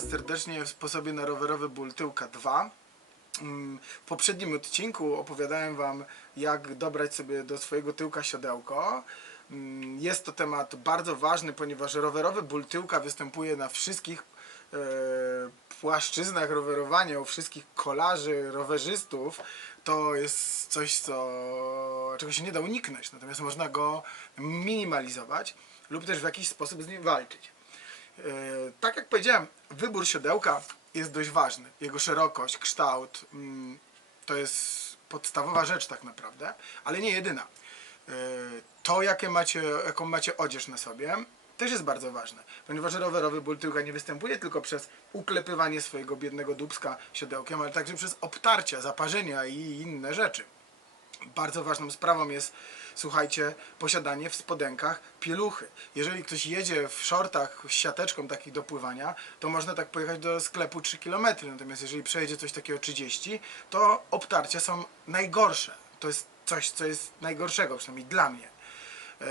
serdecznie w sposobie na rowerowy ból tyłka 2. Mm, W poprzednim odcinku opowiadałem Wam, jak dobrać sobie do swojego tyłka siodełko. Mm, Jest to temat bardzo ważny, ponieważ rowerowy ból tyłka występuje na wszystkich e, płaszczyznach rowerowania, u wszystkich kolarzy, rowerzystów. To jest coś, co, czego się nie da uniknąć, natomiast można go minimalizować lub też w jakiś sposób z nim walczyć. E, Tak jak powiedziałem, wybór siodełka jest dość ważny. Jego szerokość, kształt mm, to jest podstawowa rzecz tak naprawdę, ale nie jedyna. E, To, jakie macie, jaką macie odzież na sobie, też jest bardzo ważne, ponieważ rowerowy ból tyłka nie występuje tylko przez uklepywanie swojego biednego dubska siodełkiem, ale także przez obtarcia, zaparzenia i inne rzeczy bardzo ważną sprawą jest, słuchajcie, posiadanie w spodenkach pieluchy. Jeżeli ktoś jedzie w shortach z siateczką takich do pływania, to można tak pojechać do sklepu 3 km. Natomiast jeżeli przejedzie coś takiego 30, to obtarcia są najgorsze. To jest coś, co jest najgorszego, przynajmniej dla mnie. Eee,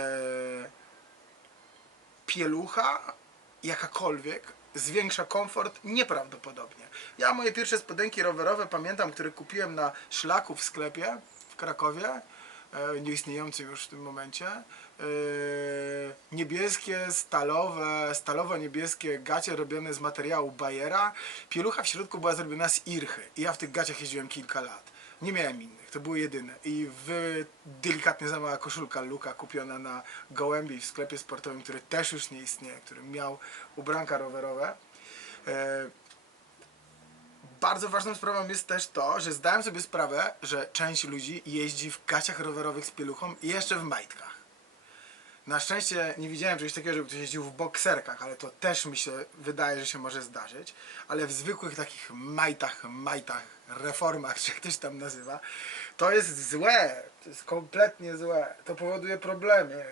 pielucha, jakakolwiek, zwiększa komfort nieprawdopodobnie. Ja moje pierwsze spodenki rowerowe pamiętam, które kupiłem na szlaku w sklepie Krakowie, e, nieistniejącym już w tym momencie. E, niebieskie, stalowe, stalowo-niebieskie gacie robione z materiału Bayera. Pielucha w środku była zrobiona z irchy i ja w tych gaciach jeździłem kilka lat. Nie miałem innych, to były jedyne. I w delikatnie za mała koszulka Luka kupiona na Gołębi w sklepie sportowym, który też już nie istnieje, który miał ubranka rowerowe. Bardzo ważną sprawą jest też to, że zdałem sobie sprawę, że część ludzi jeździ w gaciach rowerowych z pieluchą i jeszcze w majtkach. Na szczęście nie widziałem czegoś takiego, żeby ktoś jeździł w bokserkach, ale to też mi się wydaje, że się może zdarzyć. Ale w zwykłych takich majtach, majtach, reformach, czy jak ktoś tam nazywa, to jest złe. To jest kompletnie złe. To powoduje problemy.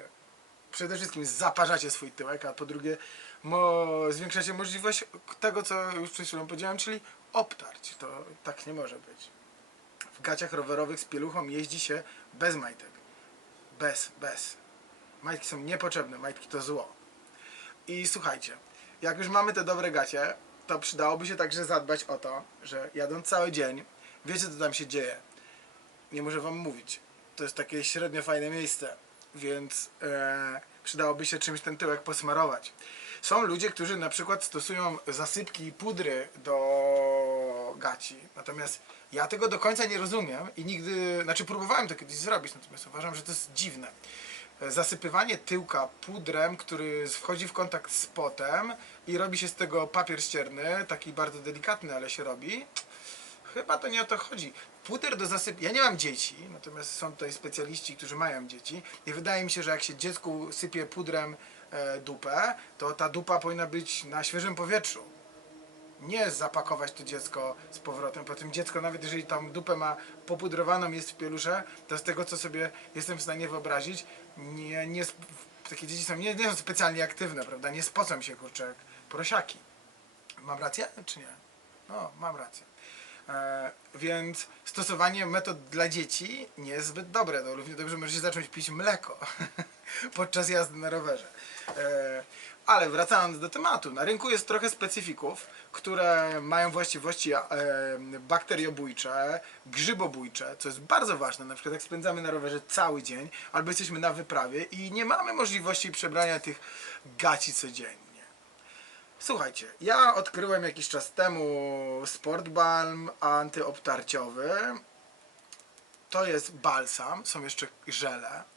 Przede wszystkim zaparzacie swój tyłek, a po drugie mo, zwiększacie możliwość tego, co już przed chwilą powiedziałem, czyli obtarć. To tak nie może być. W gaciach rowerowych z pieluchą jeździ się bez majtek. Bez, bez. Majtki są niepotrzebne, majtki to zło. I słuchajcie, jak już mamy te dobre gacie, to przydałoby się także zadbać o to, że jadąc cały dzień, wiecie co tam się dzieje. Nie muszę wam mówić. To jest takie średnio fajne miejsce, więc e, przydałoby się czymś ten tyłek posmarować. Są ludzie, którzy na przykład stosują zasypki pudry do natomiast ja tego do końca nie rozumiem i nigdy, znaczy próbowałem to kiedyś zrobić, natomiast uważam, że to jest dziwne zasypywanie tyłka pudrem, który wchodzi w kontakt z potem i robi się z tego papier ścierny, taki bardzo delikatny, ale się robi. Chyba to nie o to chodzi. Puder do zasypania. Ja nie mam dzieci, natomiast są tutaj specjaliści, którzy mają dzieci. I wydaje mi się, że jak się dziecku sypie pudrem e, dupę, to ta dupa powinna być na świeżym powietrzu nie zapakować to dziecko z powrotem. Po tym dziecko, nawet jeżeli tam dupę ma popudrowaną, jest w pielusze, to z tego co sobie jestem w stanie wyobrazić, nie, nie, takie dzieci są, nie, nie są specjalnie aktywne, prawda? Nie spocą się kurczę jak prosiaki. Mam rację, czy nie? No, mam rację. E, więc stosowanie metod dla dzieci nie jest zbyt dobre. No, równie dobrze możecie zacząć pić mleko podczas jazdy na rowerze. E, ale wracając do tematu, na rynku jest trochę specyfików, które mają właściwości e, bakteriobójcze, grzybobójcze, co jest bardzo ważne. Na przykład jak spędzamy na rowerze cały dzień, albo jesteśmy na wyprawie i nie mamy możliwości przebrania tych gaci codziennie. Słuchajcie, ja odkryłem jakiś czas temu Sportbalm antyobtarciowy. To jest balsam, są jeszcze żele.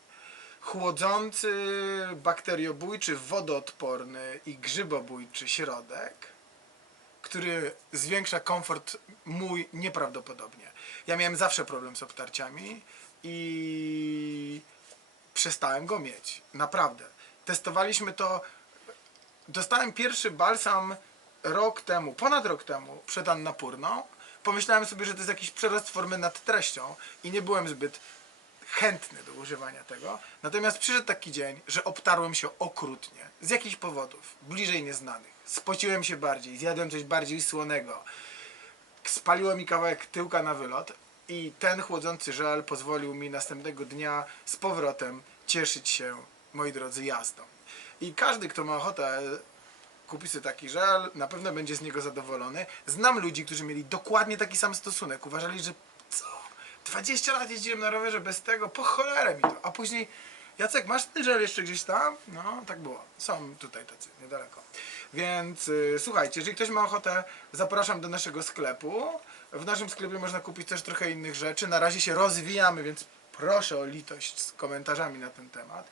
Chłodzący, bakteriobójczy, wodoodporny i grzybobójczy środek, który zwiększa komfort mój nieprawdopodobnie. Ja miałem zawsze problem z obtarciami i przestałem go mieć. Naprawdę. Testowaliśmy to Dostałem pierwszy balsam rok temu, ponad rok temu, przed Annapurną. Pomyślałem sobie, że to jest jakiś przerost formy nad treścią i nie byłem zbyt chętny do używania tego. Natomiast przyszedł taki dzień, że obtarłem się okrutnie. Z jakichś powodów, bliżej nieznanych. Spociłem się bardziej, zjadłem coś bardziej słonego. Spaliło mi kawałek tyłka na wylot i ten chłodzący żel pozwolił mi następnego dnia z powrotem cieszyć się, moi drodzy, jazdą. I każdy, kto ma ochotę kupi sobie taki żel, na pewno będzie z niego zadowolony. Znam ludzi, którzy mieli dokładnie taki sam stosunek. Uważali, że co? 20 lat jeździłem na rowerze bez tego, po cholerę mi to. A później, Jacek, masz ten żel jeszcze gdzieś tam? No, tak było. Są tutaj tacy, niedaleko. Więc y, słuchajcie, jeżeli ktoś ma ochotę, zapraszam do naszego sklepu. W naszym sklepie można kupić też trochę innych rzeczy. Na razie się rozwijamy, więc proszę o litość z komentarzami na ten temat.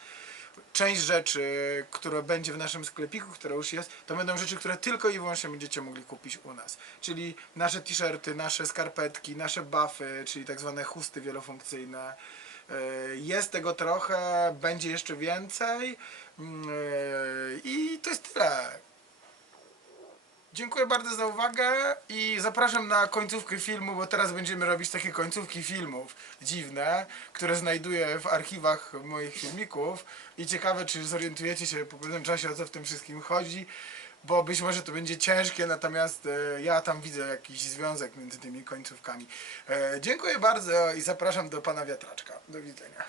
Część rzeczy, które będzie w naszym sklepiku, które już jest, to będą rzeczy, które tylko i wyłącznie będziecie mogli kupić u nas. Czyli nasze t-shirty, nasze skarpetki, nasze buffy, czyli tak zwane chusty wielofunkcyjne. Yy, Jest tego trochę, będzie jeszcze więcej. Yy, I to jest tyle. Dziękuję bardzo za uwagę i zapraszam na końcówkę filmu, bo teraz będziemy robić takie końcówki filmów dziwne, które znajduję w archiwach moich filmików i ciekawe, czy zorientujecie się po pewnym czasie, o co w tym wszystkim chodzi, bo być może to będzie ciężkie, natomiast e, ja tam widzę jakiś związek między tymi końcówkami. E, dziękuję bardzo i zapraszam do pana wiatraczka. Do widzenia.